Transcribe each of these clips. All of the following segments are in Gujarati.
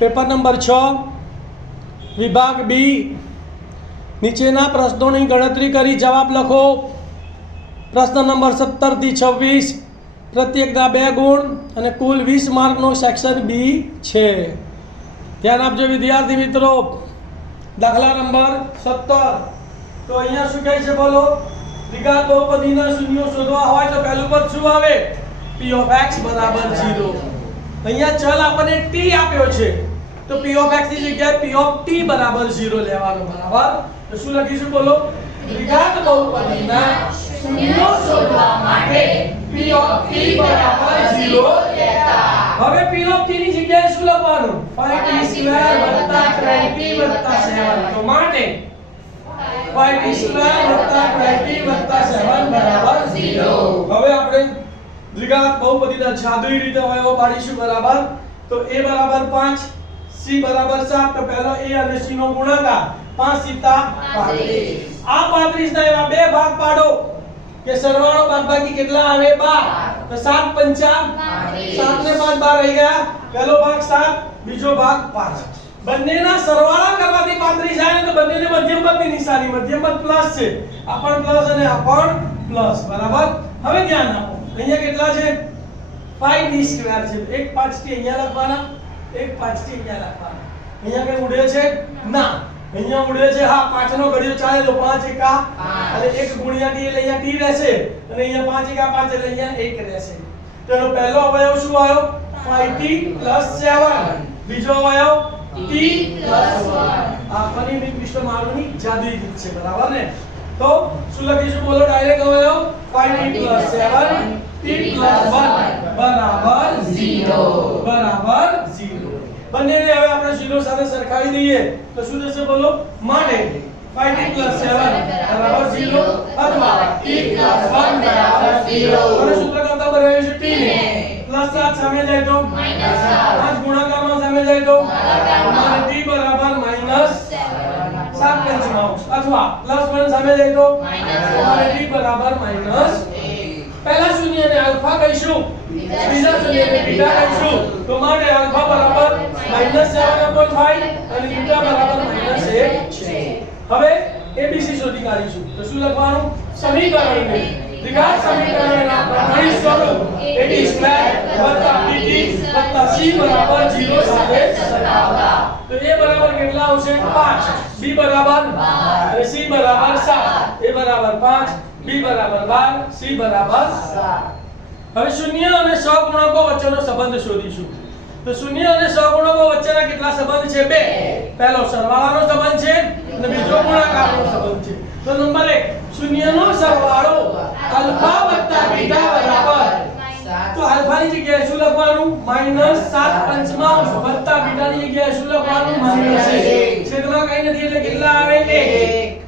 पेपर नंबर 6 विभाग बी नीचेना प्रश्नों की गणतरी करी जवाब लखो। प्रश्न नंबर 17 થી 26 प्रत्येकना 2 गुण અને कुल 20 मार्कનો सेक्शन बी છે। ध्यान आपजो विद्यार्थी मित्रों। दाखला नंबर 17 तो अहींया शुं कहे छे बोलो। द्विघात बहुपदीना शून्यो शोधवा होय तो पहेલું પદ શું આવે p of x बराबर 0। अहींया चल आपने t आप्यो छे तो p of x ની જગ્યાએ p of t बराबर 0 लेवानो बराबर। तो શું લખીશું બોલો। દ્વિઘાત बहुपदीना शून्यो शोधवा માટે p of t बराबर 0 લેતા। હવે p of t ની જગ્યાએ શું લખવાનું 5t² + 20t + 7 તો માટે 5t² + 20t + 7 બરાબર 0। હવે આપણે દ્વિઘાત बहुपदीना જાદુઈ રીતે અવયવો પાડીશું બરાબર। તો a બરાબર 5 c બરાબર 7 તો પહેલો a અને c નો ગુણાકાર 5 * 35। આ 35 ના એવા બે ભાગ પાડો કે સરવાળો બાદબાકી કેટલા આવે 12 તો 7 × 5 7 ને 5 12 રહી ગયા। પહેલો ભાગ 7 બીજો ભાગ 5 બંનેના સરવાળા કરવાથી 35 આવે તો બંનેને મધ્યમ પદની નિશાની મધ્યમ પદ પ્લસ છે આ પણ પ્લસ અને આ પણ પ્લસ બરાબર। હવે ધ્યાન આપો અહીંયા કેટલા છે 5d² છે એક 5t અહીંયા લખવાના એક 5t અહીંયા લખવાના। અહીંયા કઈ ઉડે છે ના અહીંયા ઉડે છે હા 5 નો ઘડિયો ચાલે તો 5 એકા એટલે 1 ગુણ્યા t એટલે અહીંયા t રહેશે અને અહીંયા 5 એકા 5 એટલે અહીંયા 1 રહેશે। તેનો પહેલો અવયવ શું આવ્યો 5t + 7 બીજો અવયવ t + 1 આ ફરીથી મિસ્ટર મારુની જાદુઈ રીત છે બરાબર ને। તો શું લખીશું બોલો ડાયરેક્ટ અવયવ 5t + 7 t + 1 બરાબર 0 બરાબર 0। બંનેને હવે આપણે 0 સાથે સરખાવી દઈએ તો શું થશે બોલો માટે 5t + 7 બરાબર 0 અથવા t + 1 બરાબર 0। અને સૂત્ર કરતા બનાવ્યું છે t ને +7 સામે જાય તો -7 5 ગુણાકારમાં સામે જાય તો અને t બરાબર -7 અથવા +1 સામે જાય તો અને t બરાબર -1। पहला शून्य ने अल्फा कहीशुं बीजा शून्य ने बीटा कहीशुं तो माटे अल्फा बराबर -7/5 અને बीटा बराबर -1 છે। હવે एबीसी શોધી કાઢીશું તો શું લખવાનું સમીકરણને દ્વિઘાત સમીકરણના પ્રમાણિત સ્વરૂપ ad² + bt + c બરાબર 0 સાથે સરખાવતા તો a બરાબર કેટલા આવશે 5 b બરાબર 12 અને c બરાબર 7 a બરાબર 5 b बराबर 12 c बराबर 7। હવે શૂન્ય અને સહગુણકો વચ્ચેનો સંબંધ શોધીશું તો શૂન્ય અને સહગુણકો વચ્ચેના કેટલા સંબંધ છે બે પહેલો સરવાળાનો સંબંધ છે અને બીજો ગુણાકારનો સંબંધ છે। તો નંબર 1 શૂન્યનો સરવાળો અલ્ફા + બીટા બરાબર તો અલ્ફાની જગ્યાએ શું લખવાનું -7/5 વત્તા બીટાની જગ્યાએ શું લખવાનું -1 છેદમાં કઈ નથી એટલે કેટલા આવે 1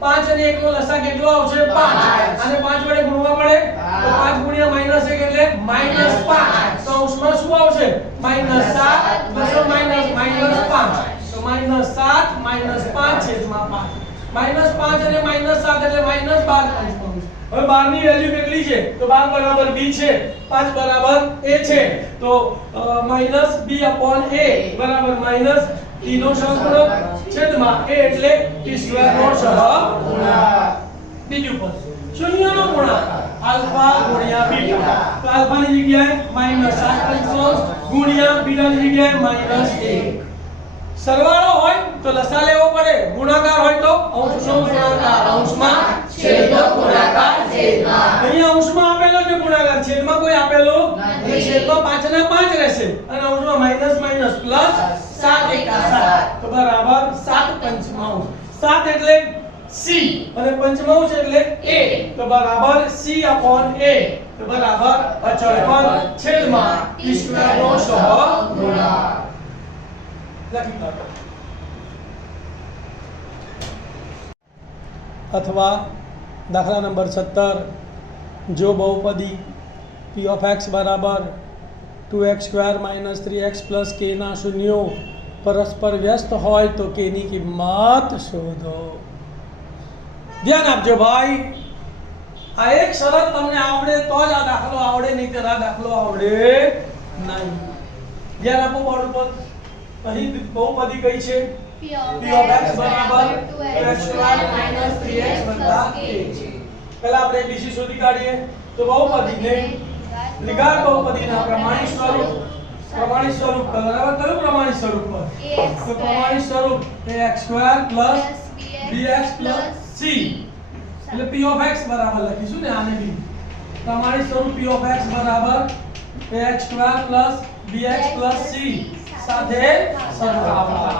5 અને 1 નો લસા કેટલો આવશે 5 અને 5 વડે ગુણવા પડે તો 5 ગુણ્યા -1 એટલે -5 તો અંશમાં શું આવશે -7 પ્લસ માઈનસ -5 તો -7 -5 છેદમાં 5 -5 અને -7 એટલે -12 હવે 12 ની વેલ્યુ કેટલી છે તો 12 બરાબર b છે 5 બરાબર a છે તો -b/a બરાબર t નો સહગુણક છેદમાં a એટલે t² નો સહગુણક। બીજું પદ શૂન્યનો ગુણાકાર આલ્ફા ગુણ્યા બીટા તો આલ્ફાની જગ્યાએ -7/5 ગુણ્યા બીટાની જગ્યાએ -1 સરવાળો હોય તો લસા લેવો પડે ગુણાકાર હોય તો અંશનો ગુણાકાર અંશમાં છેદનો ગુણાકાર છેદમાં અહીંયા અંશમાં આપેલો છે ગુણાકાર છેદમાં કોઈ આપેલો નથી છેદમાં 5 ના 5 રહેશે અને અંશમાં માઈનસ પ્લસ 7 એકા 7 તો બરાબર 7/5 7 એટલે c અને પંચમાંશ એટલે a તો બરાબર c/a તો બરાબર અચળ પદ છેદમાં t² નો સહગુણક લખી કાઢો। अथवा दाखला नंबर 17 जो बहुपदी p of x बराबर 2x² - 3x + k ના શૂન્યો પરસ્પર વ્યસ્ત હોય તો k ની કિંમત શોધો। ધ્યાન આપજો ભાઈ આ એક શરત તમને આવડે તો જ આ દાખલો આવડે નહીં તો આ દાખલો આવડે નહીં। ધ્યાન આપો બોર્ડ પર અહીં બહુપદી કઈ છે P p of x બરાબર 2x સ્ક્વેર માઈનસ 3x વત્તા k છે પહેલા આપણે બીજી શોધી કાઢીએ તો બહુપદીને દ્વિઘાત બહુપદીના પ્રમાણિત સ્વરૂપ બરાબર કયું પ્રમાણિત સ્વરૂપ પર તો પ્રમાણિત સ્વરૂપ ax square plus bx plus c એટલે p of x બરાબર લખીશું ને આને બી પ્રમાણિત સ્વરૂપ p of x બરાબર ax square plus bx plus c સાથે સરખાવવા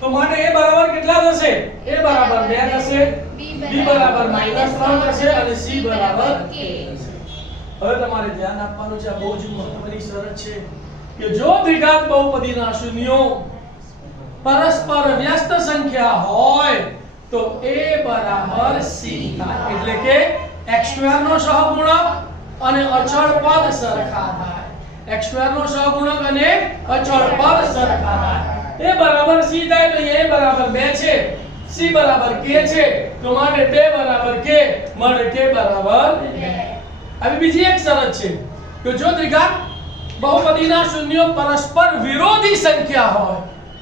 તો માટે a બરાબર કેટલા થશે a બરાબર 2 થશે b બરાબર -3 થશે અને c બરાબર k થશે હવે તમારે ધ્યાન આપવાનું છે આ બહુ જ મહત્વની શરત છે કે જો દ્વિઘાત બહુપદીના શૂન્યો પરસ્પર વ્યસ્ત સંખ્યા હોય તો a બરાબર c થાય એટલે કે x2 નો સહગુણક અને અચળ પદ સરખા થાય x2 નો સહગુણક અને અચળ પદ સરખા થાય a બરાબર c થાય તો a બરાબર 2 છે c બરાબર k છે તો માટે 2 બરાબર k મળે k બરાબર 2 હવે બીજી એક શરત છે કે જો દ્વિઘાત બહુપદીના શૂન્યો પરસ્પર વિરોધી સંખ્યા હોય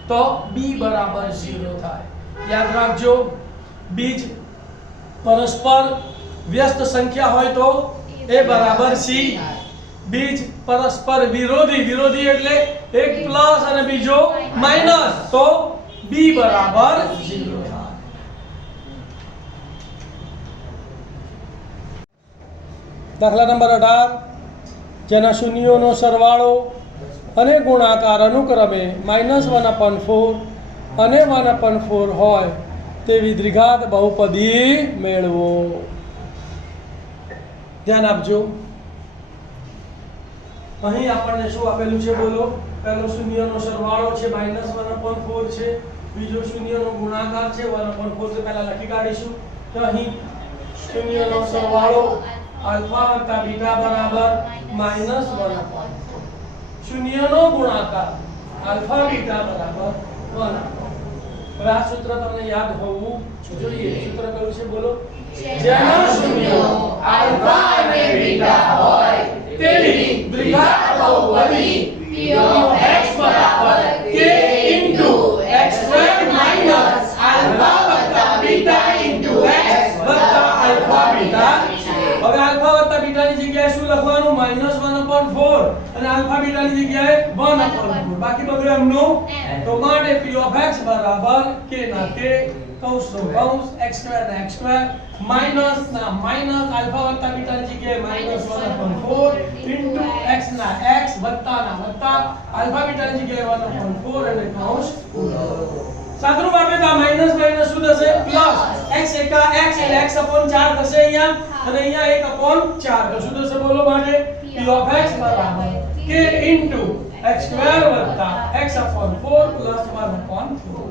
તો b બરાબર 0 થાય યાદ રાખજો બીજ પરસ્પર વ્યસ્ત સંખ્યા હોય તો a બરાબર c બીજ પરસ્પર વિરોધી એટલે એક પ્લસ અને બીજો માઈનસ તો b બરાબર 0 થાય દાખલા નંબર 18 જેના શૂન્યોનો સરવાળો અને ગુણાકાર અનુક્રમે -1/4 અને 1/4 હોય તેવી દ્વિઘાત બહુપદી મેળવો ધ્યાન આપજો અહીં આપણને શું આપેલું છે બોલો પહેલો શૂન્યનો સરવાળો છે -1/4 છે બીજો શૂન્યનો ગુણાકાર છે 1/4 છે પહેલા લખી કાઢીશું તો અહીં શૂન્યનો સરવાળો આલ્ફા વત્તા બીટા બરાબર -1/4 શૂન્યનો ગુણાકાર આલ્ફા બીટા બરાબર 1/4 હવે આ સૂત્ર તમને યાદ હોવું જોઈએ સૂત્ર કયું છે બોલો જેના શૂન્યો આલ્ફા અને બીટા હોય તેવી દ્વિઘાત બહુપદી p of x બરાબર k into x2 minus alpha વત્તા બીટા into x વત્તા આલ્ફા બીટા હવે આલ્ફા વત્તા બીટાની જગ્યાએ શું લખવાનું -1/4 અને આલ્ફા બીટાની જગ્યાએ 1/4 બાકી બધું એમનું તો માટે p of x બરાબર k ના k કૌંસનો કૌંસ x2 ના x2 માઈનસ ના માઈનસ આલ્ફા વત્તા બીટાની જગ્યાએ -1/4 into x ના x વત્તા ના વત્તા આલ્ફા બીટાની જગ્યાએ 1/4 અને કૌંસ પૂરો સાદરૂપ આપે તો માઈનસ માઈનસ શું થશે પ્લસ x એકા x એટલે x upon 4 થશે અહીંયા અને અહીંયા 1 upon 4 તો શું થશે બોલો માટે p of x બરાબર k into x2 વત્તા x upon 4 plus 1/4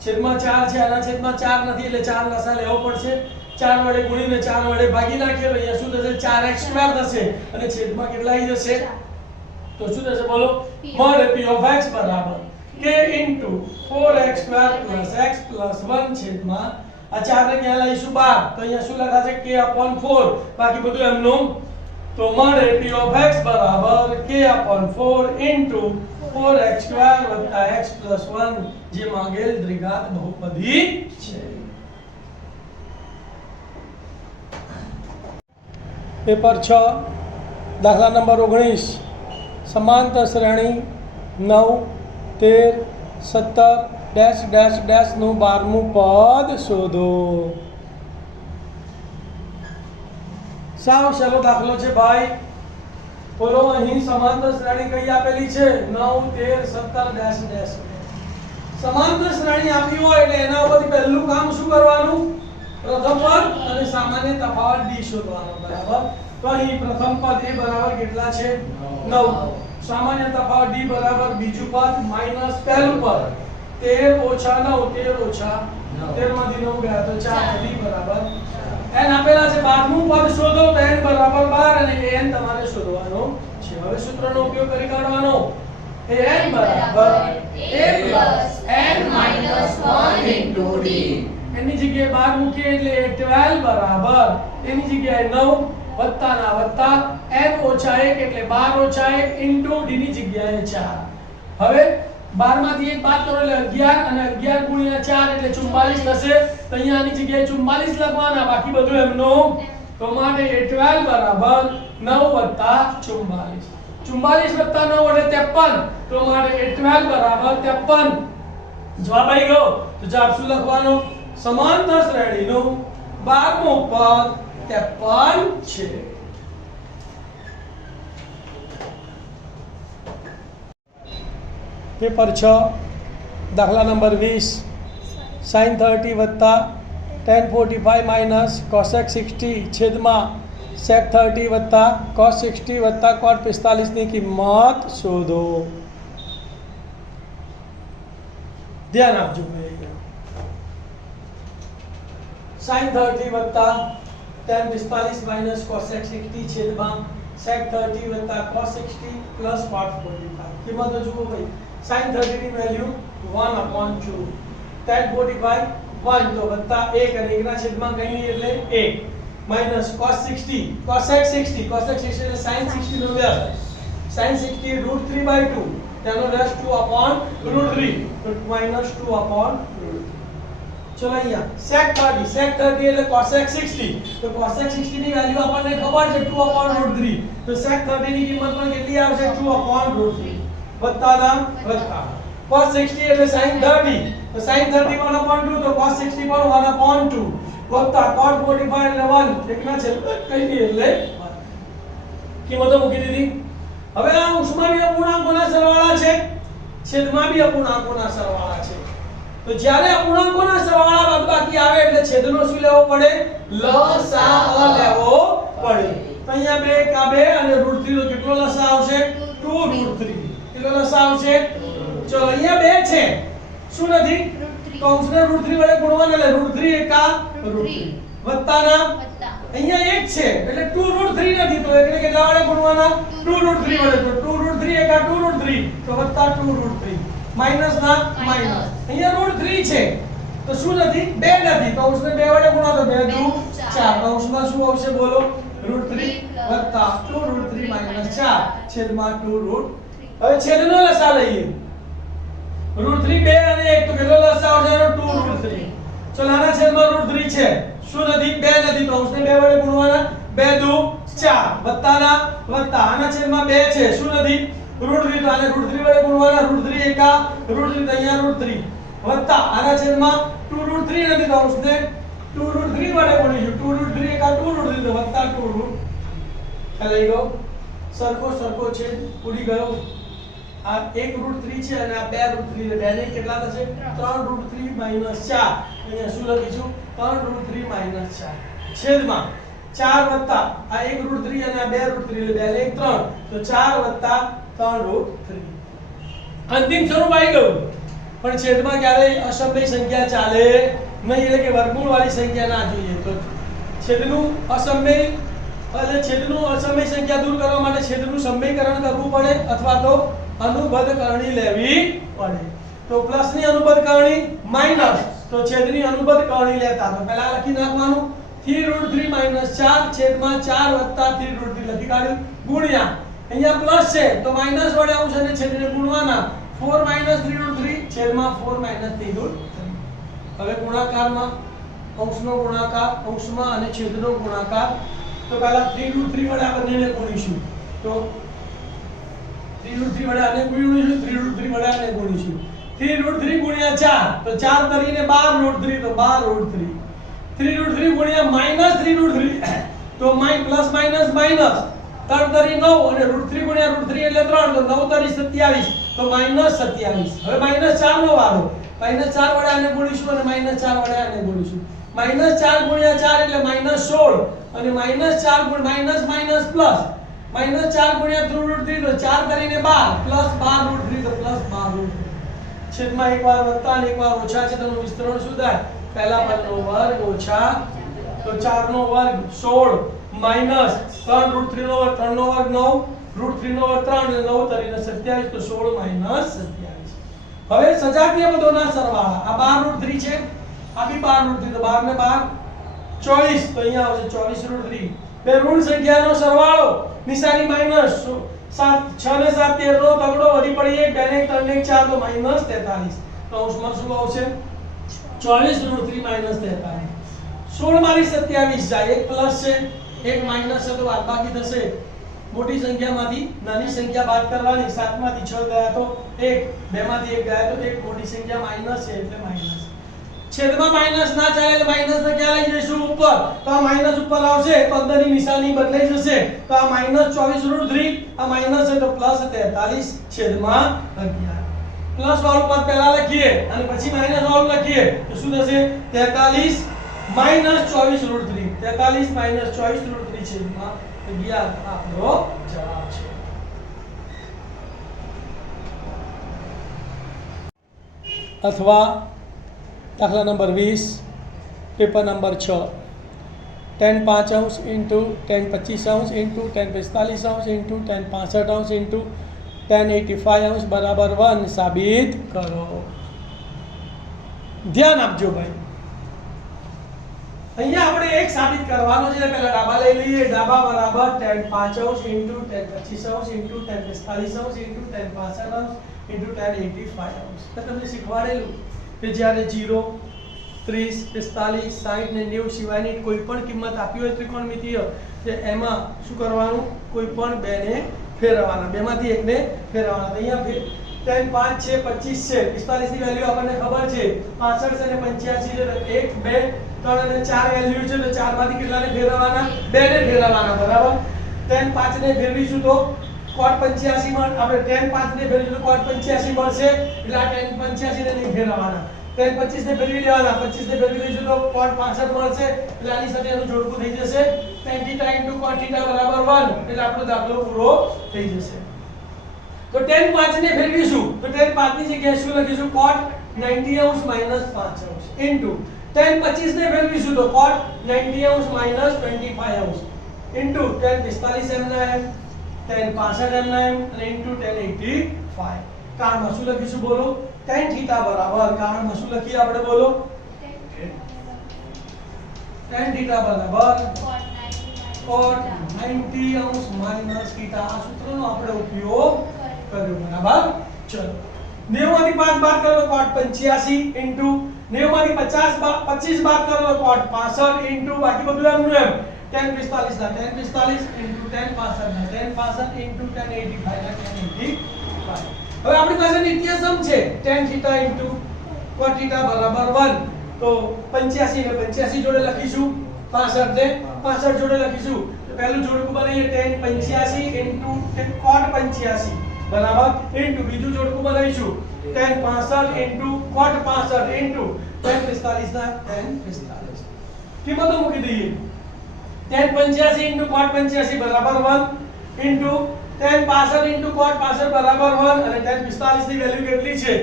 છેદમાં 4 છે આના છેદમાં 4 નથી એટલે 4 લસા લેવો પડશે 4 વડે ગુણીને 4 વડે ભાગી નાખીએ તો અહીંયા શું થશે 4x2 થશે અને છેદમાં કેટલા આવી જશે તો શું થશે બોલો મળે p of x બરાબર k into 4x2 plus x plus 1 છેદમાં આ 4 ને ક્યાં લાવીશું 12 તો અહીંયા શું લખાશે k upon 4 બાકી બધું એમનું તો મળે p of x બરાબર k upon 4 into 4x2 વત્તા x plus 1 જે માંગેલ દ્વિઘાત બહુપદી છે પેપર 6 દાખલા નંબર 19 સમાંતર શ્રેણી 9 13 17 ડેશ ડેશ ડેશ નું 12મું પદ શોધો સાવ સહેલો દાખલો છે ભાઈ બોલો અહીં સમાંતર શ્રેણી કઈ આપેલી છે 9 13 17 ડેશ ડેશ સમાંતર શ્રેણી આપી હોય એટલે એના ઉપરથી પહેલું કામ શું કરવાનું પ્રથમ પદ અને સામાન્ય તફાવત d શોધવાનો બરાબર તો અહીં પ્રથમ પદ એ બરાબર કેટલા છે 9 સામાન્ય તફાવત d બરાબર બીજું પદ માઈનસ પહેલું પદ 13 ઓછા 9 13 ઓછા 13 માંથી 9 ગયા તો 4 d બરાબર n આપેલા છે 12મું પદ શોધો તો n બરાબર 12 અને n તમારે શોધવાનો છે હવે સૂત્રનો ઉપયોગ કરી કાઢવાનો n બરાબર a plus n minus 1 into d એની જગ્યાએ 12 મૂકીએ એટલે 12 બરાબર એની જગ્યાએ 9 વત્તા ના વત્તા n ઓછા 1 એટલે 12 ઓછા 1 ઇન્ટુ d ની જગ્યાએ 4. હવે 12 માંથી 1 બાદ કરો એટલે 11 અને 11 ગુણ્યા 4 એટલે 44 થશે. તો અહીંયા આની જગ્યાએ 44 લખવાના, બાકી બધું એમનું. તો માટે a12 બરાબર 9 વત્તા 44. 44 વત્તા 9 એટલે 53. તો માટે a12 બરાબર 53. જવાબ આવી ગયો. તો જવાબ શું લખવાનો? સમાંતર શ્રેણીનું 12મું પદ 53 છે. પેપર 6 દાખલા નંબર 20 sin 30 વત્તા tan 45 માઇનસ cosec 60 છેદમાં sec 30 વત્તા cos 60 વત્તા cot 45 ની કિંમત શોધો. ધ્યાન આપજો. sin 30 વત્તા tan 45 માઇનસ cosec 60 છેદમાં sec 30 વત્તા cos 60 પ્લસ cot 45 કિંમતો જુઓ ભાઈ. sin 30 ની વેલ્યુ 1/2, tan 45 1 તો વત્તા 1 અને 1 ના છેદમાં કઈ એટલે 1 માઈનસ cos 60 cosec 60 cosec 60 એટલે sin 60 નો વ્યાસ. sin 60 √3/2 તેનો વ્યાસ 2/√3 તો -2/√3. ચલો અહીંયા sec 30 એટલે cosec 60 તો cosec 60 ની વેલ્યુ આપણને ખબર છે 2/√3 તો sec 30 ની કિંમત પણ કેટલી આવશે 2/√3 વત્તાના વત્તા cos 60 એટલે sin 30 તો sin 30 1/2 તો cos 60 પણ 1/2 વત્તા cot 45 એટલે 1 એકના છેદમાં કઈ એટલે કિંમતો મૂકી દીધી. હવે આ અંશમાં બી અપૂર્ણાંકોના સરવાળા છે, છેદમાં બી અપૂર્ણાંકોના સરવાળા છે. તો જ્યારે અપૂર્ણાંકોના સરવાળા બાદબાકી આવે એટલે છેદનો શું લેવો પડે? લસાઅ લેવો પડે. તો અહીંયા 2 કા 2 અને √3 તો કેટલો લસાઅ આવશે? 2√3. કેટલો લસાઅ આવશે? ચલો અહીંયા 2 છે, શું નથી? કૌંસને √3 વડે ગુણવાના એટલે √3 એકા √3 વત્તાના અહીંયા 1 છે એટલે 2√3 નથી તો એકને કેટલા વડે ગુણવાના? 2√3 વડે. તો 2√3 એકા 2√3 તો વત્તા 2√3 માઈનસ ના માઈનસ. અહીંયા √3 છે તો શું નથી? 2 નથી. કૌંસને 2 વડે ગુણો તો 2 દુ 4. કૌંસમાં શું આવશે બોલો? √3 વત્તા 2√3 માઈનસ 4 છેદમાં 2√3. હવે છેદનો લસાઅ લઈએ. √3 2 અને 1 તો કેટલો લસાઅ આવશે? 2√3. ચલો આના છેદમાં √3 છે, શું નથી? 2 નથી. કૌંસને 2 વડે ગુણવાના 2 દુ 4 વત્તાના વત્તા આના છેદમાં 2 છે, શું નથી? √3 તો આને √3 વડે ગુણવાના √3 એકા √3 તો અહીંયા √3 વત્તા આના છેદમાં 2√3 નથી. કૌંસને 2√3 વડે ગુણીશું 2√3 એકા 2√3 તો વત્તા 2√3 લઈ ગયો. સરખો છેદ ઉડી ગયો. આ 1√3 છે અને આ 2√3 એટલે 2 ને કેટલા થશે? 3√3 - 4. અહીંયા શું લખીશું? 3√3 - 4 છેદમાં 4 વત્તા આ 1√3 અને આ 2√3 એટલે 2 ને 3 તો 4 વત્તા 3√3. અંતિમ સ્વરૂપ આવી ગયું. પણ છેદમાં ક્યારેય અસમય સંખ્યા ચાલે નહીં, એટલે કે વર્ગમૂળ વાળી સંખ્યા ના જોઈએ. તો છેદનું અસમય એટલે છેદનું અસમય સંખ્યા દૂર કરવા માટે છેદનું સમયકરણ કરવું પડે અથવા તો અનુબદ્ધ કરણી લેવી પડે. તો પ્લસ ની અનુબદ્ધ કરણી માઈનસ તો છેદની અનુબદ્ધ કરણી લેતા તો પહેલા લખી નાખવાનું 3√3 - 4 છેદમાં 4 વત્તા 3√3 લખી કાઢ્યું ગુણ્યા અહીંયા પ્લસ છે તો માઈનસ વડે અંશ અને છેદને ગુણવાના 4 - 3√3 છેદમાં 4 - 3√3. હવે ગુણાકારમાં અંશનો ગુણાકાર અંશમાં અને છેદનો ગુણાકાર. તો પહેલા 3√3 વડે આ બંનેને ગુણીશું તો 3√3 વડે આને ગુણીશું 3√3 વડે આને ગુણીશું 3√3 ગુણ્યા 4 તો 4 તરીને 12√3 તો 12√3 3√3 ગુણ્યા -3√3 તો પ્લસ માઈનસ માઈનસ 3 તરી 9 અને √3 ગુણ્યા √3 એટલે 3 તો 9 તરી 27 તો -27. હવે -4 નો વારો -4 વડે આને ગુણીશું અને -4 વડે આને ગુણીશું. -4 ગુણ્યા 4 એટલે -16 અને -4 ગુણ માઈનસ પ્લસ -4 ગુણ્યા 3√3 તો 4 તરીને 12 પ્લસ 12√3 તો પ્લસ 12√3 છેદમાં એકવાર વત્તા અને એકવાર ઓછા છે. તેનું વિસ્તરણ શું થાય? પહેલા પદનો વર્ગ ઓછા તો 4 નો વર્ગ 16 માઈનસ 3√3 નો વર્ગ 3 નો વર્ગ 9 √3 નો વર્ગ 3 અને 9 તરીને 27 તો 16 - 27. હવે સજાતીય પદોના સરવાળા આ 12√3 છે, આ બી 12√3 તો 12 ને 12 24 તો અહીંયા આવશે 24√3 કે ઋણ સંખ્યાનો સરવાળો નિશાની માઈનસ 7 6 ને 7 13 નો તગડો વધી પડી 1 2 ને 3 ને 4 તો માઈનસ 43 કૌંસમાં શું આવશે 24 ઋણ 3 માઈનસ 43 16 મારી 27 જાય એક પ્લસ છે એક માઈનસ છે તો બાદબાકી થશે મોટી સંખ્યામાંથી નાની સંખ્યા બાદ કરવાની 7 માંથી 6 ગયા તો 1 2 માંથી 1 ગયા તો 1 મોટી સંખ્યા માઈનસ છે એટલે માઈનસ છેદમાં માઈનસ ના ચાલે એટલે માઈનસ ને ક્યાં લઈ જઈશું ઉપર તો આ માઈનસ ઉપર આવશે 15 ની નિશાની બદલાઈ જશે તો આ માઈનસ 24 √3 આ માઈનસ છે તો પ્લસ 43 છેદમાં 11 પ્લસ વાળું પદ પહેલા લખીએ અને પછી માઈનસ વાળું લખીએ તો શું થશે 43 માઈનસ 24 √3 43 માઈનસ 24 √3 છેદમાં 11 આપણો જવાબ છે અથવા દાખલા નંબર 20 પેપર નંબર 6 tan 5 अंश इंटू tan 25 अंश इंटू tan 45 अंश इंटू tan 65 अंश इंटू tan 85 अंश बराबर 1 साबित करो। ध्यान आपजो भाई અહીંયા આપણે એક સાબિત કરવાનું છે પહેલા ડાબા લઈ લઈએ ડાબા બરાબર tan 5 अंश इंटू tan 25 अंश इंटू tan 45 अंश इंटू tan 65 अंश इंटू tan 85 अंश તો તમને શીખવાડેલું કે જ્યારે 0 30 45 60 ને 90 સિવાયની કોઈ પણ કિંમત આપી હોય ત્રિકોણમિતિય કે એમાં શું કરવાનું કોઈ પણ બે ને ફેરવવાના બેમાંથી એકને ફેરવવાના અહીંયા tan 5 છે 25 છે 45 ની વેલ્યુ આપણને ખબર છે 65 છે અને 85 છે 1 2 3 અને 4 વેલ્યુ છે તો 4 માંથી કેટલાને ફેરવવાના બે ને ફેરવવાના બરાબર tan 5 ને ફેરવીશું તો cot 85 માં આપણે tan 5 ને ફેરવીશું તો cot 85 મળશે એટલે આ tan 85 ને નહીં ફેરવવાના tan 25 ને ફેરવી દેવાના 25 ને ફેરવી દઈશું તો cot 65 મળશે એટલે આની સાથે એનું જોડકું થઈ જશે tan θ * cot θ બરાબર 1 એટલે આપણો દાખલો પૂરો થઈ જશે। तो tan 5 ने ફેરવીશું તો tan 5 ની જગ્યાએ શું લખીશું cot 90 अंश - 5 अंश इनटू tan 25 ने ફેરવીશું તો cot 90 अंश - 25 अंश इनटू tan 45 એમના એમ tan 65 એમના એમ અને ઇનટુ tan 85 કારણમાં શું લખીશું બોલો tan θ બરાબર કારણમાં શું લખીએ આપણે બોલો tan θ બરાબર cot 90 अंश - θ આ સૂત્રનો આપણે ઉપયોગ કર્યો બરાબર ચલો 90 માંથી 5 બાદ કરો તો cot 85 ઇન્ટુ 90 માંથી 25 બાદ કરો તો cot 65 ઇન્ટુ બાકી બધું એમનું એમ tan 45 ના tan 45 ઇન્ટુ tan 65 ના tan 65 ઇન્ટુ tan 85 ના tan 85 હવે આપણી પાસે નિત્ય સમ છે tan θ ઇન્ટુ cot θ બરાબર 1 તો 85 ને 85 જોડે લખીશું 65 ને 65 જોડે લખીશું તો પહેલું જોડકું બનાવીએ tan 85 ઇન્ટુ cot 85 बराबर इनटू बीजू जोड़कू बनाईशु tan 65 into cot 65 into tan 45 ना tan 45 किंमतो મૂકી દઈએ tan 85 इनटू cot 85 बराबर 1 इनटू tan 65 इनटू cot 65 बराबर 1 અને tan 45 ની વેલ્યુ કેટલી છે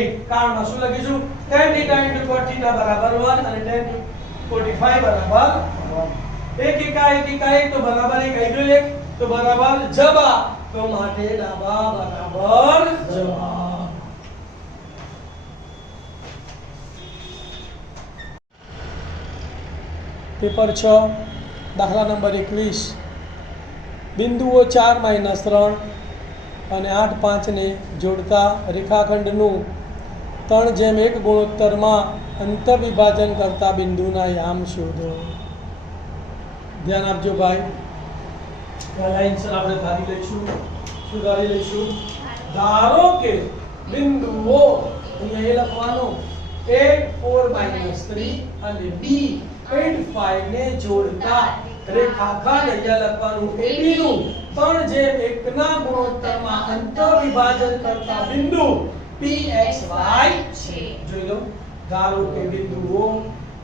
1 કારણમાં શું લખીશું tan θ इनटू cot θ बराबर 1 અને tan 45 बराबर 1 1 1 તો बराबर 1 આવી ગયો 1 તો बराबर જવાબ तो माटे डाबा बराबर जवाब। पेपर 6 दाखला नंबर 21 बिंदुओं 4 - 3 અને 8 5 ने जोड़ता रेखाखंडનું 3:1 ગુણોત્તરમાં અંતર્વિભાજન કરતા બિંદુના યામ શોધો। ધ્યાન આપજો ભાઈ लाइन से આપણે ધારી લઈશું શું ધારી લઈશું ધારો કે બિંદુઓ અહીંયા એ લખવાનું 8 4 - 3 અને b 8 5 ને જોડતા રેખાખંડ અહીંયા લખવાનું AB નું 3:1 ના ગુણોત્તરમાં અંતર્વિભાજન કરતા બિંદુ PXY છે। જોઈ લો ધારો કે બિંદુઓ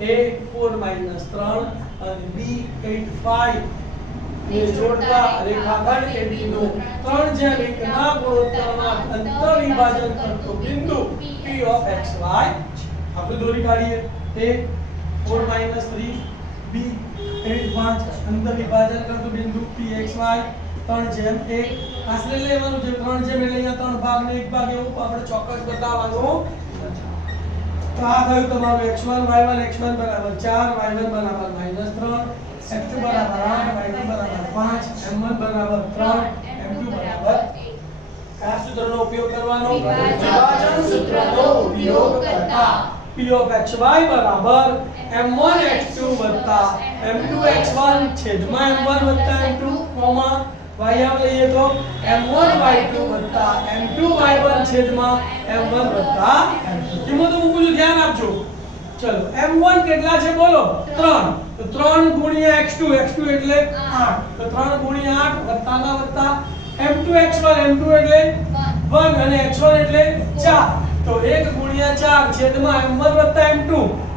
8 4 - 3 અને b 8 5 ने जोड़ता रेखाखंड AB નું 3:1 ના ગુણોત્તરમાં અંતર્વિભાજન કરતો બિંદુ P of XY આપણે દોરી કાઢીએ 8 4 - 3 B 8 5 અંતર્વિભાજન કરતો બિંદુ PXY 3:1 આશરે લેવાનું છે 3 એટલે અહીંયા 3 ભાગ ને 1 ભાગ એવું આપણે ચોક્કસ બતાવવાનું તો આ થયું તમારું x1 y1 x1 બરાબર 4 y1 બરાબર -3 x2 બરાબર 8 y2 બરાબર 5 m1 બરાબર 3 m2 બરાબર કયા સૂત્રનો ઉપયોગ કરવાનો? વિભાજન સૂત્રનો ઉપયોગ કરતા p of xy બરાબર m1x2 m2x1 છેદમાં m1 m2 કોમા y આમ લઈએ તો m1y2 m2y1 છેદમાં m1 m2 એમાં તો મૂકું છું, ધ્યાન આપજો. ચલો m1 કેટલા છે બોલો? 3. તો 3 ગુણ્યા x2 એટલે 8. તો 3 ગુણ્યા 8 વત્તાના વત્તા m2x1 m2 એટલે 1 અને x1 એટલે 4. તો 1 ગુણ્યા 4 છેદમાં m1 m2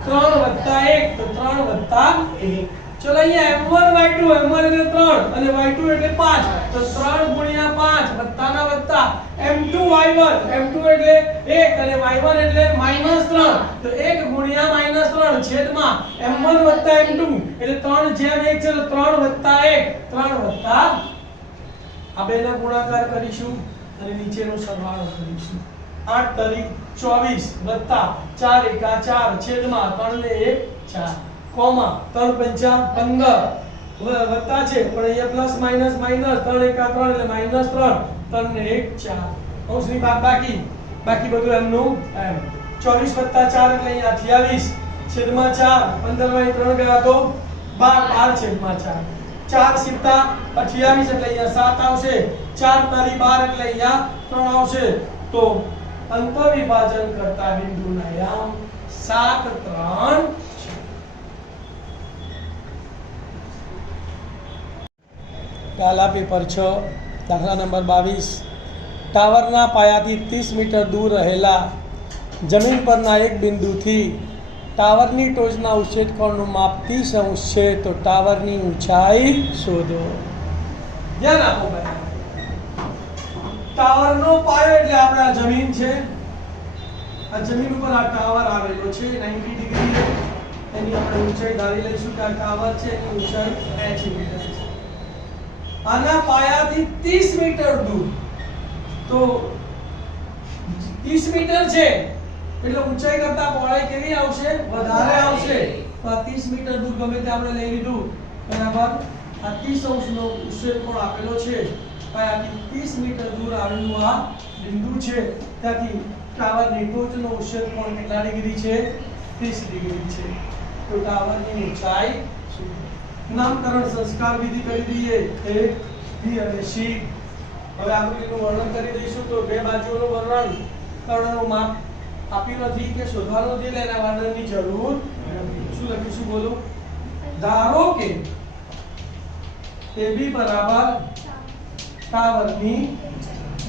3 1 તો 3 1. ચલો અહીંયા m1y2 m1 એટલે 3 અને y2 એટલે 5. તો 3 ગુણ્યા 5 વત્તાના વત્તા m2y1 m2 એટલે 1 અને y1 એટલે -3. તો 1 ગુણ્યા -3 છેદમાં m1 m2 એટલે 3 જેમ 1 છે તો 3 1 3 આ બેના ગુણાકાર કરીશું અને નીચેનો સરવાળો કરીશું. 8 તરી 24 વત્તા 4 એકા 4 છેદમાં 3 ને 1 4 કોમા 3 પંચા 15 વત્તા છે પણ અહીંયા પ્લસ માઈનસ 3 એકા 3 એટલે -3 3 ને 1 4 કૌંસની બાકી બધું એમનું એમ 24 વત્તા 4 એટલે અહીંયા 28 છેદમાં 4 15 માં 3 ગયા તો 12 છેદમાં 4 4 સિત્તા 28 એટલે અહીંયા 7 આવશે 4 તારી 12 એટલે અહીંયા 3 આવશે. તો અંતર વિભાજન કરતા બિંદુના યામ 7 3 છે. પહેલા પેપર 6 દાખલા નંબર 22 ટાવરના પાયાથી 30 મીટર દૂર રહેલા જમીન પરના એક બિંદુથી ટાવરની ટોચના ઉચ્છેદ કોણનું માપ 30 અંશ છે. તો ટાવરની ઊંચાઈ શોધો. ધ્યાન આપો ભાઈ. ટાવરનો પાયો એટલે આપણા જમીન છે. આ જમીન ઉપર આ ટાવર આવેલો છે 90 ડિગ્રી. એની આપણે ઊંચાઈ ધારી લઈશું કે આ ટાવર છે એની ઊંચાઈ 80 મીટર છે. આના પાયાથી 30 મીટર દૂર. તો 30 મીટર છે એટલે ઊંચાઈ કરતા પહોળાઈ કેવી આવશે? વધારે આવશે. તો આ 30 મીટર દૂર ગમે તે આપણે લઈ લીધું બરાબર. આ 30 અંશનો ઉચ્છેદ કોણ આપેલો છે. પાયાથી 30 મીટર દૂર આવેલું આ બિંદુ છે. ત્યાંથી ટાવરની ટોચનો ઉચ્છેદ કોણ કેટલા ડિગ્રી છે? 30 ડિગ્રી છે. તો ટાવરની ઊંચાઈ નામકરણ સંસ્કાર વિધિ કરી દઈએ. A B અને C. હવે આકૃતિનું વર્ણન કરી દઈશું. તો બે બાજુઓનું વર્ણન કર્ણનું માપ આપ્યું નથી કે શોધવાનું નથી એટલે એના વર્ણનની જરૂર નથી. શું લખીશું બોલો? ધારો કે AB બરાબર ટાવરની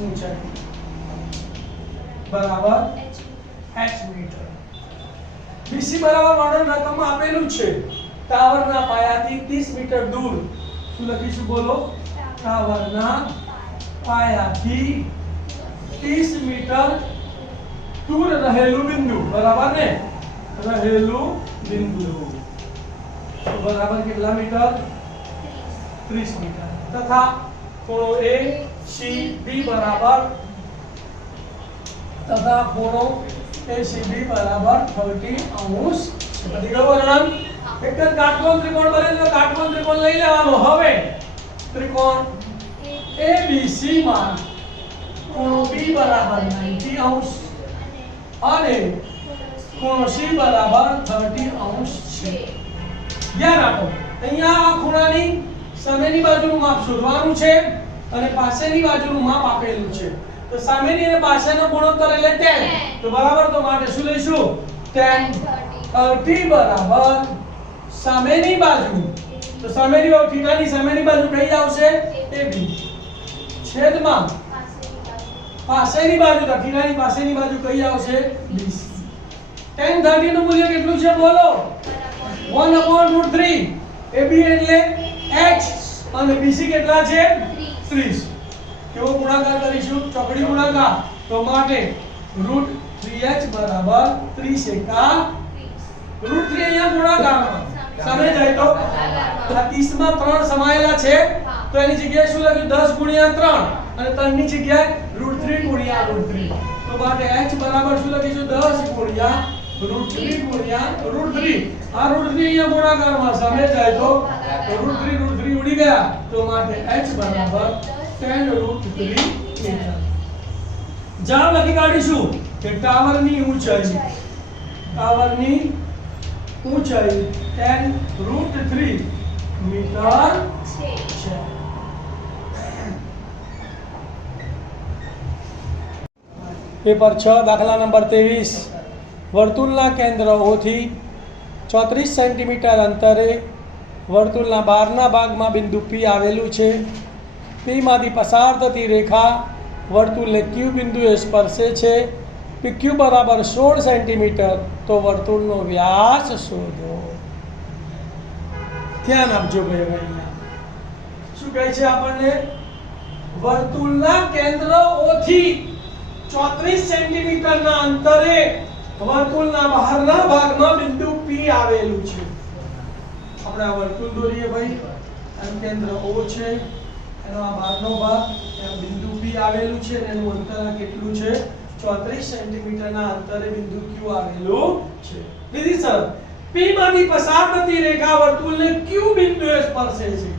ઊંચાઈ બરાબર h મીટર. BC બરાબર વર્ણન રકમમાં આપેલું છે. ટાવરના પાયાથી 30 મીટર દૂર. શું લખીશું બોલો? ટાવરના પાયાથી 30 મીટર દૂર રહેલું બિંદુ બરાબર ને? રહેલું બિંદુ બરાબર કેટલા મીટર? 30 મીટર. તથા ખૂણો ACB બરાબર તથા ખૂણો ACB બરાબર 30 અંશ છે. પતી ગયું વર્ણન. એક જ કાટકોણ ત્રિકોણ બને તો કાટકોણ ત્રિકોણ લઈ લેવાનો. હવે ત્રિકોણ ABC માં ખૂણો B બરાબર 90 અંશ અને ખૂણો C બરાબર 30 અંશ છે. ધ્યાન આપો. અહીંયા આ ખૂણાની સામેની બાજુનું માપ શોધવાનું છે અને પાછળની બાજુનું માપ આપેલું છે. તો સામેની અને પાછળનો ગુણોત્તર એટલે tan. તો બરાબર તો માટે શું લઈશું? tan 30 બરાબર સામેની બાજુ. તો સામેની બાજુ થીટાની સામેની બાજુ કઈ આવશે? AB છેદમાં પાછળની બાજુ થીટાની પાછળની બાજુ કઈ આવશે? BC. tan 30 નું મૂલ્ય કેટલું છે બોલો? 1/√3. AB એટલે h અને BC કેટલા છે? 30. કેવો ગુણાકાર કરીશું? ચોકડી ગુણાકાર. તો માટે √3h બરાબર 30 એકા √3 અહીંયા ગુણાકારમાં સામે જાય તો આ 30 માં 3 સમાયેલા છે. તો એની જગ્યાએ શું લખ્યું? 10 ગુણ્યા 3 અને 3 ની જગ્યાએ √3 ગુણ્યા √3. તો માટે h બરાબર શું લખીશું? 10 ગુણ્યા √3 ગુણ્યા √3 આ √3 અહીંયા ગુણાકારમાં સામે જાય તો √3 ઉડી ગયા તો માટે h બરાબર tan √3 મીટર જવાબ લખી કાઢીશું કે ટાવરની ઊંચાઈ tan √3 મીટર છે। પેપર 6 દાખલા નંબર 23 વર્તુળના કેન્દ્ર O થી 34 સેન્ટીમીટર અંતરે વર્તુળના બહારના ભાગમાં બિંદુ P આવેલું છે। P માંથી પસાર થતી રેખા વર્તુળને Q બિંદુએ સ્પર્શે છે। PQ બરાબર 16 સેન્ટીમીટર તો વર્તુળનો વ્યાસ શોધો। ધ્યાન આપજો ભાઈ અહીંયા શું કહે છે આપણને વર્તુળના કેન્દ્ર O થી 34 સેન્ટીમીટરના અંતરે વર્તુળના બહારના ભાગમાં બિંદુ P આવેલું છે। આપણે આ વર્તુળ દોરીએ ભાઈ આ કેન્દ્ર O છે એનો આ બહારનો ભાગ ત્યાં બિંદુ P આવેલું છે અને એનું અંતર કેટલું છે 34 સેન્ટીમીટરના અંતરે બિંદુ Q આવેલું છે। દીદી સર P માંથી પસાર થતી રેખા વર્તુળને Q બિંદુએ સ્પર્શે છે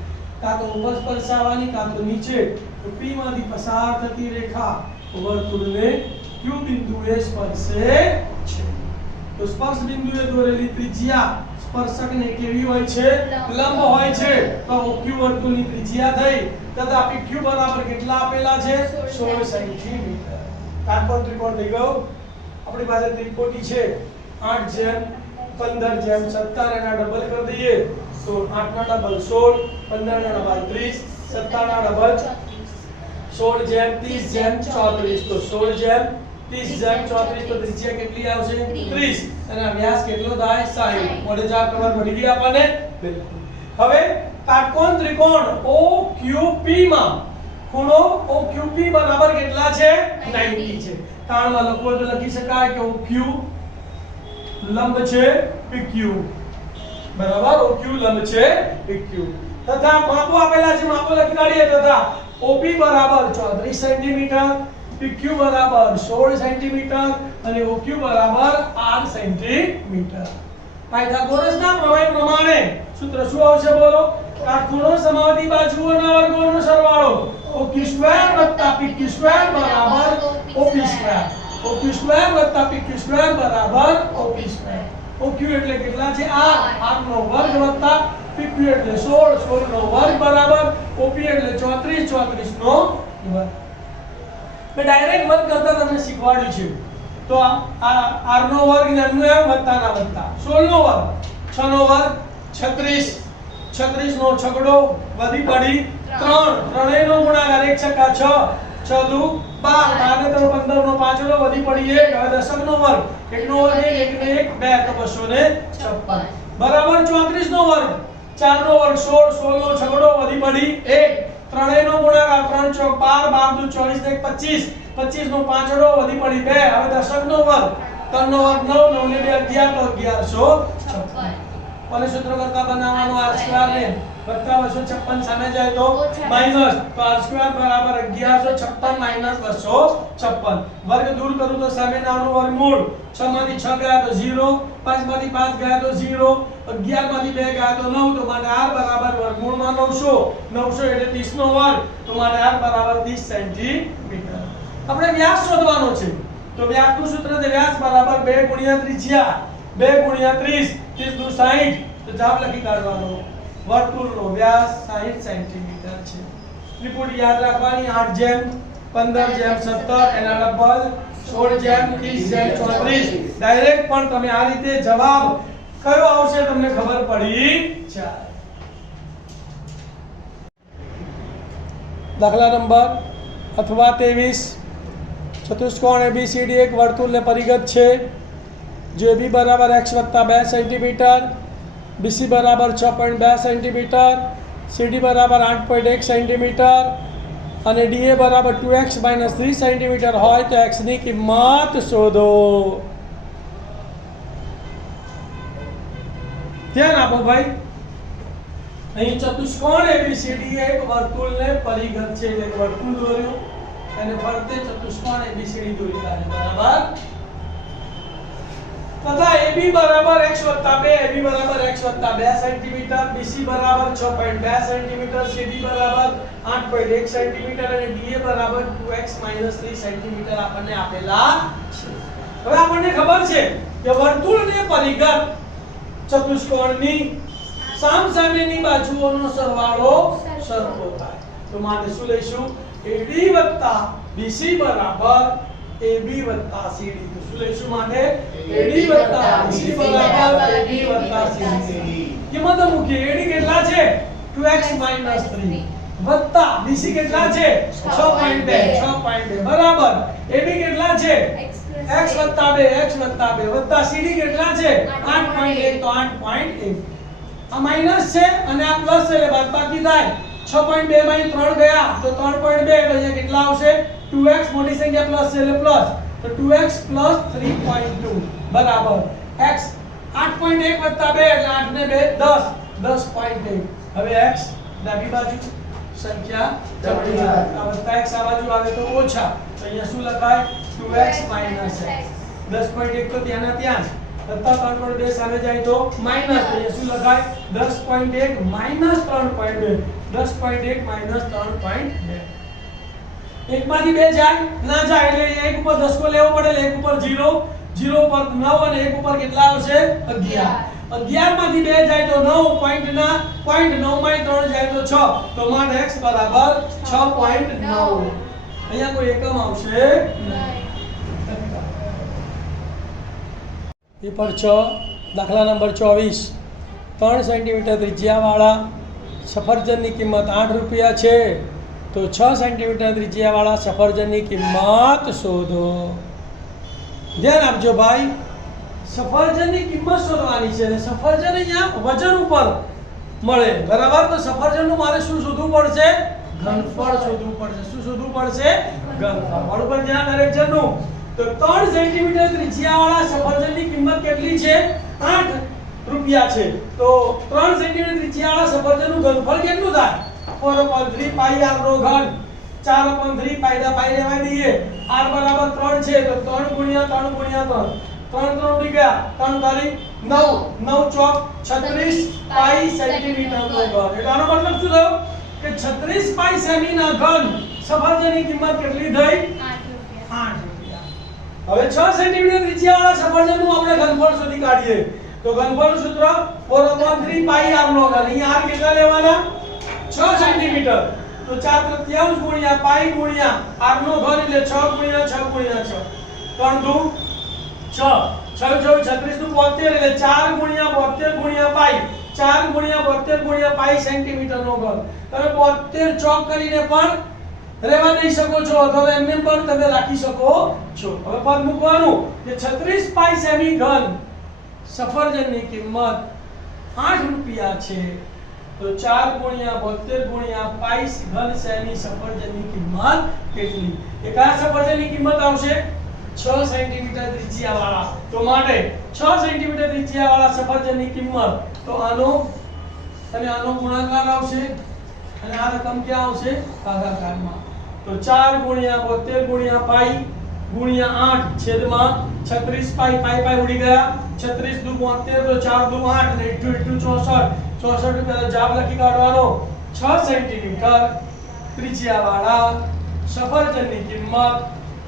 કાં તો ઉપર સ્પર્શાવાની કાં તો નીચે તો P માંથી પસાર થતી રેખા વર્તુળને Q બિંદુએ સ્પર્શે છે તો સ્પર્શ બિંદુએ દોરેલી ત્રિજ્યા સ્પર્શકને કેવી હોય છે લંબ હોય છે તો OQ વર્તુળની ત્રિજ્યા થઈ તથા PQ બરાબર કેટલા આપેલા છે 16 સેન્ટીમીટર કાટકોણ ત્રિકોણ થઈ ગયો આપણી પાસે ત્રિકોટી છે 8/15/17 એના ડબલ કરી દઈએ તો 8 ના ડબલ 16 15 ના ડબલ 30 17 ના ડબલ 16/30/34 તો 16/30/34 તો ત્રિજ્યા કેટલી આવશે 30 અને વ્યાસ કેટલો થાય 60 મોડે ચાર ખબર પડી ગઈ આપણને બિલકુલ। હવે કાટકોણ ત્રિકોણ OQP માં ખૂણો OQP બરાબર કેટલા છે 90 છે તાણમાં લખવો તો લખી શકાય કે OQ લંબ છે PQ બરાબર OQ લંબ છે PQ તથા માપો આપેલા છે માપો લખી કાઢીએ તથા OP બરાબર 34 સેન્ટીમીટર PQ બરાબર 16 સેન્ટીમીટર અને OQ બરાબર 8 સેન્ટીમીટર। પાયથાગોરસના પ્રમેય પ્રમાણે સૂત્ર શું આવશે બોલો કાટખૂણો સમાવતી બાજુઓના વર્ગોનો સરવાળો OQ² + PQ² બરાબર OP²। OQ² + PQ² બરાબર OP²। OQ એટલે કેટલા છે 8 નો વર્ગ વત્તા PQ એટલે 16 નો વર્ગ બરાબર OP એટલે 34 નો વર્ગ। મેં ડાયરેક્ટ વર્ગ કરતા તમને શીખવાડ્યું છે તો આ r નો વર્ગ ને m નો m વત્તાના વત્તા 16 નો વર્ગ 6 નો વર્ગ 36 નો છગડો વધી પડી 3 ત્રણેય નો ગુણાકાર 1 છક્કા 6 6 દુ 12 12 ને 15 નો પાંચડો વધી પડી 1 હવે દશક નો વર્ગ 1 નો વર્ગ 1 ને 1 2 તો 256 બરાબર 34 નો વર્ગ 4 નો વર્ગ 16 નો છગડો વધી પડી 1 ત્રણેય નો ગુણાકાર 3 ચોક 12 12 દુ 24 ને 25 25 નો પાંચડો વધી પડી 2 હવે દશક નો વર્ગ 3 નો વર્ગ 9 9 ને 2 11 તો 1156 અને સૂત્ર કરતા બનાવવાનો r² ને વત્તા 256 સામે જાય તો માઈનસ તો r² બરાબર 1156 - 256 વર્ગ દૂર કરું તો સામે નાનું વર્ગમૂળ 6 માંથી 6 ગયા તો 0 5 માંથી 5 ગયા તો 0 11 માંથી 2 ગયા તો 9 તો માટે r બરાબર વર્ગમૂળમાં 900 એટલે 30 નો વર્ગ તો માટે r બરાબર 30 સેન્ટીમીટર। આપણે વ્યાસ શોધવાનો છે તો વ્યાસનું સૂત્ર છે વ્યાસ બરાબર 2 ગુણ્યા ત્રિજ્યા 2 ગુણ્યા 30 30 દુ 60 તો જવાબ લખી કાઢવાનો વર્તુળનો વ્યાસ 60 સેન્ટીમીટર છે। ત્રિપુટી યાદ રાખવાની 8/15/17 એના ડબલ 16/30/34 ડાયરેક્ટ પણ તમે આ રીતે જવાબ કયો આવશે તમને ખબર પડી જાય। દાખલા નંબર અથવા 23 ચતુષ્કોણ ABCD એક વર્તુળને પરિઘત છે जो AB बराबर x वत्ता 2 सेंटीमीटर BC बराबर 6.2 सेंटीमीटर CD बराबर 8.1 सेंटीमीटर અને DA बराबर 2x - 3 सेंटीमीटर હોય તો x ની કિંમત શોધો। ધ્યાન આપો ભાઈ અહીં ચતુષ્કોણ ABCD એક વર્તુળને પરિઘત છે એટલે વર્તુળ દોર્યું અને ફરતે ચતુષ્કોણ ABCD દોરી કાઢ્યું બરાબર। તથા AB બરાબર x + 2, AB બરાબર x + 2 સેન્ટીમીટર, BC બરાબર 6.2 સેન્ટીમીટર, CD બરાબર 8.1 સેન્ટીમીટર અને DA બરાબર 2x - 3 સેન્ટીમીટર આપણને આપેલા છે. હવે આપણને ખબર છે કે વર્તુળને પરિઘ ચતુષ્કોણની સામસામેની બાજુઓનો સરવાળો સરખો થાય. તો માટે શું લઈશું? AD + BC બરાબર AB + CD. તો શું લઈશું માટે? AD + BC બરાબર AB + CD. કિંમતો મૂકીએ. AD કેટલા છે? 2x - 3 વત્તા BC કેટલા છે? 6.2 બરાબર AB કેટલા છે? x + 2 વત્તા CD કેટલા છે? 8.1 તો 8.1. આ માઈનસ છે અને આ પ્લસ છે એટલે બાદબાકી થાય. 6.2 માંથી 3 ગયા તો 3.2 એટલે અહીંયા કેટલા આવશે? 2x મોટી સંખ્યા પ્લસ છે એટલે પ્લસ તો 2x + 3.2 બરાબર x 8.1 + 2 એટલે 8 ને 2 10 10.1. હવે x ડાબી બાજુ સંખ્યા જમણી બાજુ આ વત્તા x આ બાજુ આવે તો ઓછા તો અહીંયા શું લખાય? 2x - x 10.1 તો ત્યાંના ત્યાં જ વત્તા 3.2 સામે જાય તો માઈનસ તો અહીંયા શું લખાય? 10.1 - 3.2 10.1 - 3.2. એક માંથી 2 જાય ના જાય એટલે એક ઉપર 10 કો લેવો પડે એટલે એક ઉપર 0 0 ઉપર 9 અને એક ઉપર કેટલા આવશે? 11 11 માંથી 2 જાય તો 9 પોઈન્ટ ના પોઈન્ટ 9 માંથી 3 જાય તો 6 તો માન x બરાબર 6.9. અહીંયા કોઈ એકમ આવશે નહીં. પેપર 6 દાખલા નંબર 24 3 સેન્ટીમીટર ત્રિજ્યાવાળા સફરજનની કિંમત 8 રૂપિયા છે તો 6 સેન્ટીમીટર ત્રિજ્યાવાળા સફરજનની કિંમત શોધો. ધ્યાન આપજો ભાઈ, સફરજનની કિંમત શોધવાની છે અને સફરજન અહીંયા વજન ઉપર મળે બરાબર. તો સફરજનનું મારે શું શોધવું પડશે? ઘનફળ શોધવું પડશે. શું શોધવું પડશે? ઘનફળ. બરોબર ધ્યાન દરેક જણનું. તો 3 સેન્ટીમીટર ત્રિજ્યાવાળા સફરજનની કિંમત કેટલી છે? 8 રૂપિયા છે. તો 3 સેન્ટીમીટર ત્રિજ્યાવાળા સફરજનનું ઘનફળ કેટલું થાય? 4/3 પાઈ r નો ઘન 4/3 પાઈ ના પાઈ લેવા દઈએ. r બરાબર 3 છે તો 3 × 3 × 3 3 ઉડી ગયા 3 તારી 9 9 ચોક 36 પાઈ સેન્ટીમીટર નો ઘન. એટલે આનો મતલબ શું થયો કે 36 પાઈ સેમી ના ઘન સફરજનની કિંમત કેટલી થઈ? 8 રૂપિયા. હવે 6 સેન્ટીમીટર ત્રિજ્યાવાળા સફરજનનું આપણે ઘનફળ શોધી કાઢીએ. તો ઘનફળનું સૂત્ર 4/3 પાઈ r નો ઘન. અહીંયા r કેટલા લેવાના? 6 સેન્ટીમીટર તો 4/3 ગુણ્યા પાઈ ગુણ્યા r નો ઘન એટલે 6 × 6 × 6 3 દુ 6 6 × 36 નું 72 એટલે 4 × 72 ગુણ્યા પાઈ 4 × 72 ગુણ્યા પાઈ સેન્ટીમીટર નો ઘન. તમે 72 ચોક કરીને પણ રહેવા દઈ શકો છો અથવા એમને પણ તમે રાખી શકો છો. હવે પદ મૂકવાનું કે 36 પાઈ સેમી ઘન સફરજનની કિંમત 8 રૂપિયા છે તો 4 × 72 × પાઈ ઘન સેમી સફરજનની કિંમત કેટલી? એ કયા સફરજનની કિંમત આવશે? 6 સેન્ટીમીટર ત્રિજ્યાવાળા. તો માટે 6 સેન્ટીમીટર ત્રિજ્યાવાળા સફરજનની કિંમત તો આનો અને આનો ગુણાકાર આવશે અને આ રકમ ક્યાં આવશે? ભાગાકારમાં. તો 4 × 72 × પાઈ ગુણ્યા 8 છેદમાં 36 પાઈ પાઈ પાઈ ઉડી ગયા 36 દુ 72 તો 4 દુ 8 અને 8 × 64 64 રૂપિયા જવાબ લખી કાઢવાનો. 6 સેન્ટીમીટર ત્રિજ્યાવાળા સફરજનની કિંમત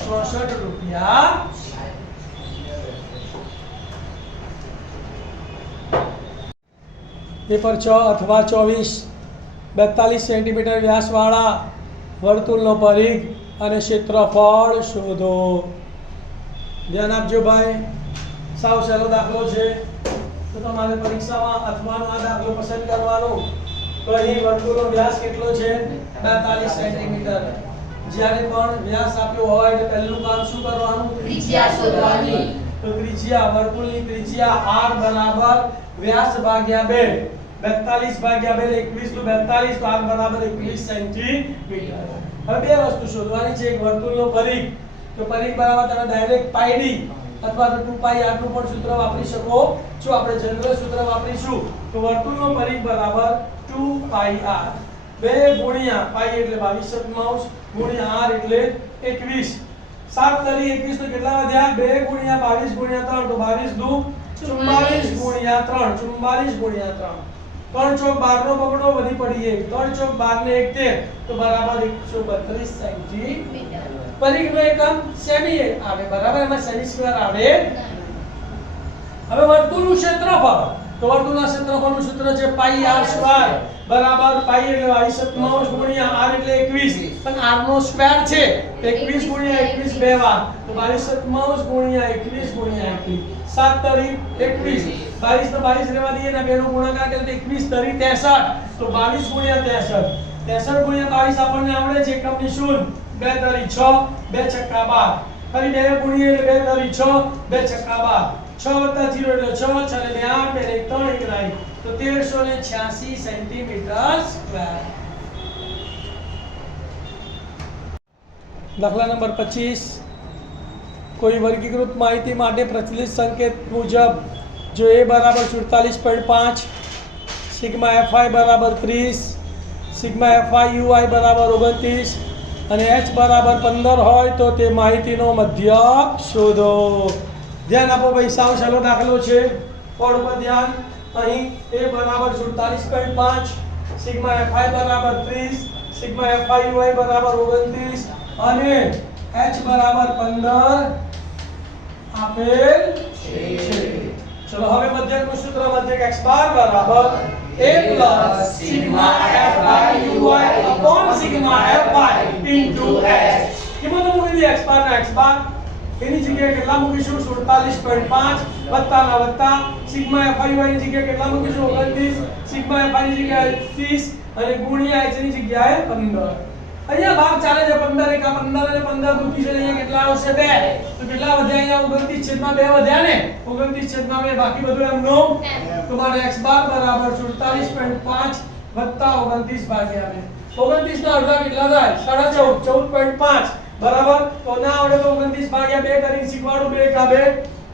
64 રૂપિયા. પેપર 6 અથવા 24 42 સેન્ટીમીટર વ્યાસવાળા વર્તુળનો પરિઘ અને ક્ષેત્રફળ શોધો. ધ્યાન આપજો ભાઈ, સાવ સહેલો દાખલો છે તો તમારે પરીક્ષામાં અથવાનો આ દાખલો પસંદ કરવાનો. તો અહીં વર્તુળનો વ્યાસ કેટલો છે? 42 સેન્ટીમીટર. જ્યારે પણ વ્યાસ આપ્યો હોય તો પહેલું કામ શું કરવાનું? ત્રિજ્યા શોધવાની. તો ત્રિજ્યા વર્તુળની ત્રિજ્યા r બરાબર વ્યાસ ભાગ્યા 2 42 ભાગ્યા 2 21 તો 42 તો r બરાબર 21 સેન્ટીમીટર. હવે બે વસ્તુ શોધવાની છે. એક વર્તુળનો પરિઘ. તો પરિઘ બરાબર તમે ડાયરેક્ટ પાઈ અથવા તો 2 પાઈ r નું પણ સૂત્ર વાપરી શકો છો. આપણે જનરલ સૂત્ર વાપરીશું. તો વર્તુળનો પરિઘ બરાબર 2 પાઈ r 2 ગુણ્યા પાઈ એટલે 22 ગુણ્યા r એટલે 21 7 તરી 21 તો કેટલા વધ્યા 2 ગુણ્યા 22 ગુણ્યા 3 તો 22 દુ 44 ગુણ્યા 3 44 ગુણ્યા 3 3 ચોક 12 નો બગડો વધી પડી 1 3 ચોક 12 ને 1 13 તો બરાબર 132 સેન્ટીમીટર પરિઘનો એકમ સેમી આવે બરાબર એમાં સેમી સ્ક્વેર આવે હવે વર્તુળનું ક્ષેત્રફળ તો વર્તુળના ક્ષેત્રફળનું સૂત્ર છે પાઈ r સ્ક્વેર બરાબર પાઈ એટલે 22 ગુણ્યા r એટલે 21 પણ r નો સ્ક્વેર છે 21 ગુણ્યા 21 બે વાર તો 22 ગુણ્યા 21 ગુણ્યા 21 7 તરી 21 22 તો 22 રહેવા દઈએ ને બેનો ગુણાકાર કરીએ તો 21 તરી 63 તો 22 ગુણ્યા 63 63 ગુણ્યા 22 આપણને આવડે છે એકમની શૂન્ય 2 તરી 6 2 છક્કા 12 ફરી 2 ગુણીએ એટલે 2 તરી 6 2 છક્કા 12 6 + 0 એટલે 6 6 ને 8 ને 3 એક રાઈ તો 1386 સેન્ટીમીટર સ્ક્વેર દાખલા નંબર 25 કોઈ વર્ગીકૃત માહિતી માટે પ્રચલિત સંકેત મુજબ જો a બરાબર 47.5 સિગ્મા fi બરાબર 30 સિગ્મા fi ui બરાબર 29 અને h બરાબર 15 હોય તો તે માહિતીનો મધ્યક શોધો ધ્યાન આપો ભાઈ સાવ સહેલો દાખલો છે કોડ પર ધ્યાન અહીં a બરાબર 47.5 સિગ્મા fi બરાબર 30 સિગ્મા fi ui બરાબર 29 અને h બરાબર 15 આપેલ છે ચલો હવે મધ્યકનું સૂત્ર મધ્યક x બાર બરાબર a plus sigma fi ui upon sigma fi into h કિંમત મૂકી દી x બાર ના x બાર એની જગ્યાએ કેટલા મૂકીશું 47.5 વત્તા ના વત્તા સિગ્મા fi ui ની જગ્યાએ કેટલા મૂકીશું 29 સિગ્મા fi ની જગ્યાએ 30 અને ગુણ્યા h ની જગ્યાએ 15 અહીંયા ભાગ ચાલે છે 15 એકા 15 અને 15 દૂતી છે અહીંયા કેટલા આવશે 2 તો કેટલા વધ્યા અહીંયા 29 છેદમાં 2 વધ્યા ને 29 છેદમાં 2 બાકી બધું એમનો તો મારે x બાર બરાબર 47.5 વત્તા 29 ભાગ્યા 2 29 ના અડધા કેટલા થાય 14 14.5 બરાબર તો ના આવડે તો 29 ભાગ્યા 2 કરીને શીખવાડું 2 એકા 2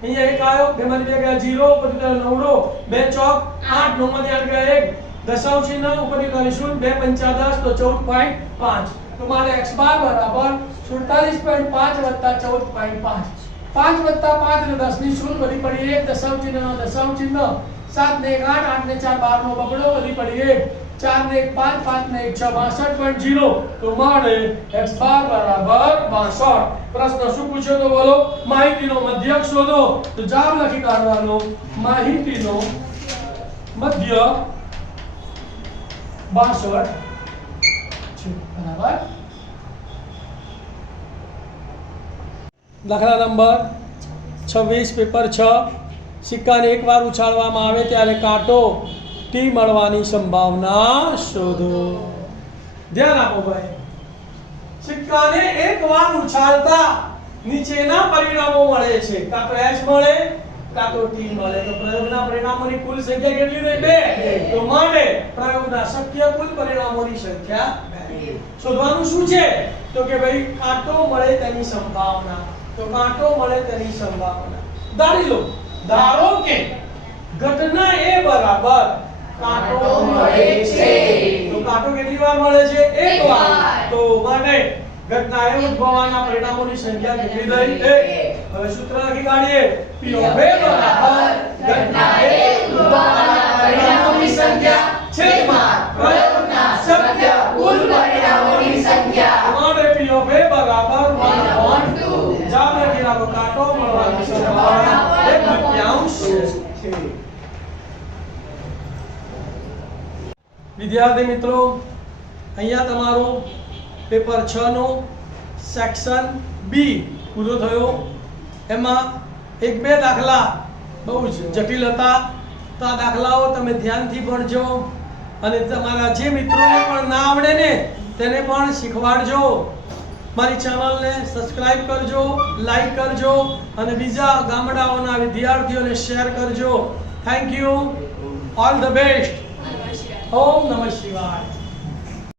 અહીંયા એક આવ્યો 2 માંથી 2 ગયા 0 પછી 9 2 ચોક 8 9 માંથી 8 ગયા 1 દશાંશ ચિહ્ન ઉપર કરીશું 2 5 10 તો 14.5 तो माने x बार बराबर 47.5 वत्ता 14.5 5 वत्ता 5 એટલે 10 ની શૂન્ય વધી પડી 1 દશાંશ ચિહ્ન 7 ને 1 8 8 ને 4 12 નો બગડો વધી પડી 1 4 ને 1 5 5 ને 1 6 62.0 તો મારે x બાર બરાબર 62 પ્રશ્ન શું પૂછ્યો તો બોલો માહિતીનો મધ્યક શોધો તો જવાબ લખી કાઢવાનો માહિતીનો મધ્યક 62 બરાબર દાખલા નંબર 26 પેપર 6 સિક્કાને એકવાર ઉછાળવામાં આવે ત્યારે કાંટો ટી મળવાની સંભાવના શોધો ધ્યાન આપો ભાઈ સિક્કાને એકવાર ઉછાળતા નીચેના પરિણામો મળે છે કાં તો h મળે કાં તો t મળે તો પ્રયોગના પરિણામોની કુલ સંખ્યા કેટલી રહી 2 તો માટે પ્રયોગના શક્ય કુલ પરિણામોની સંખ્યા શોધવાનું શું છે તો કે ભાઈ કાંટો મળે તેની સંભાવના તો કાંટો મળે તેની સંભાવના ધારો કે ઘટના a બરાબર કાંટો મળે છે તો કાંટો કેટલી વાર મળે છે એક વાર તો માટે ઘટના a ઉદ્ભવવાના પરિણામોની સંખ્યા કેટલી થઈ 1 હવે સૂત્ર લખી કાઢીએ p of a બરાબર ઘટના a ઉદ્ભવવાના પરિણામોની સંખ્યા છેદમાં પ્રયોગના શક્ય કુલ પરિણામોની સંખ્યા અમારે p of a બરાબર 1/2 જવાબ લખી રાખો કાંટો મળવાની સંભાવના 1/2 છે વિદ્યાર્થી મિત્રો અહીંયા તમારું પેપર 6 નો સેક્શન બી પૂરો થયો એમાં એક બે દાખલા બહુ જટિલ હતા તો આ દાખલાઓ તમે ધ્યાનથી ભણજો અને તમારા જે મિત્રોને પણ ના આવડે ને તેને પણ શીખવાડજો મારી ચેનલને સબસ્ક્રાઇબ કરજો લાઈક કરજો અને બીજા ગામડાઓના વિદ્યાર્થીઓને શેર કરજો thank you all the best ઓમ નમઃ શિવાય